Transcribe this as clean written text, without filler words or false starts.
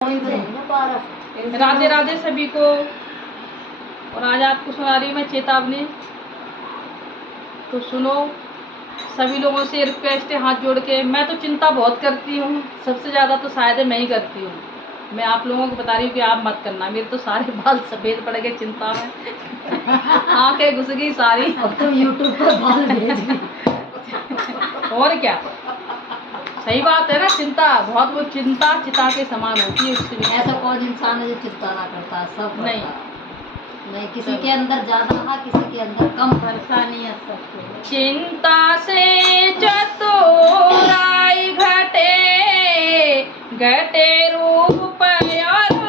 राधे राधे सभी को। और आज आपको सुना रही हूँ मैं चेतावनी, तो सुनो। सभी लोगों से रिक्वेस्ट है हाथ जोड़ के। मैं तो चिंता बहुत करती हूँ, सबसे ज़्यादा तो शायद मैं ही करती हूँ। मैं आप लोगों को बता रही हूँ कि आप मत करना। मेरे तो सारे बाल सफ़ेद पड़ गए चिंता में। आंखें घुस गई सारी। अब तो यूट्यूब पर बाल भेज दी। और क्या, सही बात है ना। चिंता बहुत, वो चिंता चिता के समान होती है। उससे भी ऐसा कौन इंसान है जो चिंता ना करता है? सब नहीं, नहीं, किसी के अंदर ज्यादा है, किसी के अंदर कम परेशानी है सबको। चिंता से चतुराई घटे, घटे रूप और